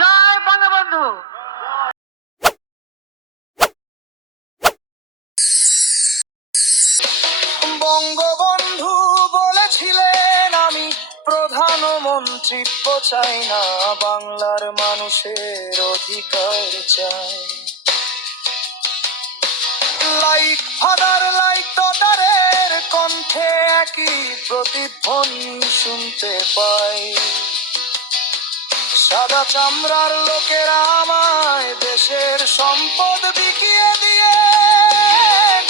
জয় বঙ্গবন্ধু। বঙ্গবন্ধু বলেছিলেন, আমি প্রধানমন্ত্রিত্ব চাই না, বাংলার মানুষের অধিকার চাই। লাইক ফাদার লাইক ডটারের কণ্ঠে একই প্রতিধ্বনি শুনতে পাই। সাদা চামড়ার লোকেরা আমায় দেশের সম্পদ বিকিয়ে দিয়ে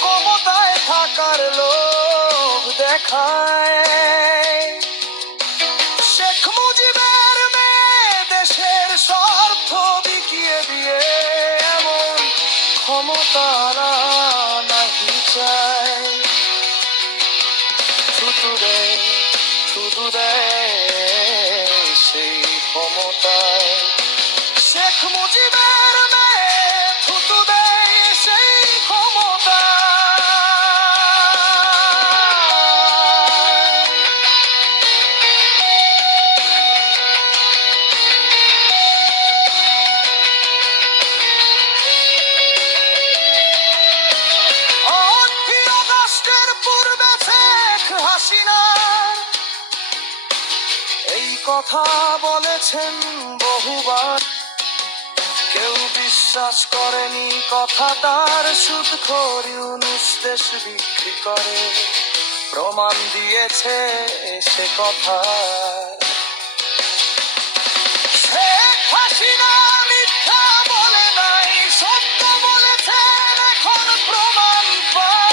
ক্ষমতায় থাকার লোভ দেখায়। শেখ মুজিবের মেয়ে দেশের স্বার্থ বিকিয়ে দিয়ে এমন ক্ষমতারা নাহি চায়। থুতু দেয় সেই ক্ষমতায়। শেখ মুজিবের মেয়ে থুতু দেয় সেই ক্ষমতায়। আগস্টের পূর্বে শেখ হাসিনা এই কথা বলেছেন বহুবার, কেউ বিশ্বাস করেনি কথা তার। সুদখোর ইউনূস দেশ বিক্রি করে প্রমাণ দিয়েছে সে কথা। শেখ হাসিনা মিথ্যা বলে নাই, সত্য বলেছেন, এখন প্রমাণ পাই।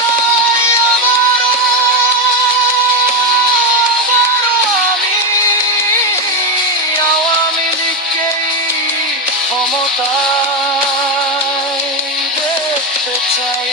তাই আমারও আমি আওয়ামী লীগকেই ক্ষমতায় দেখতে চাই।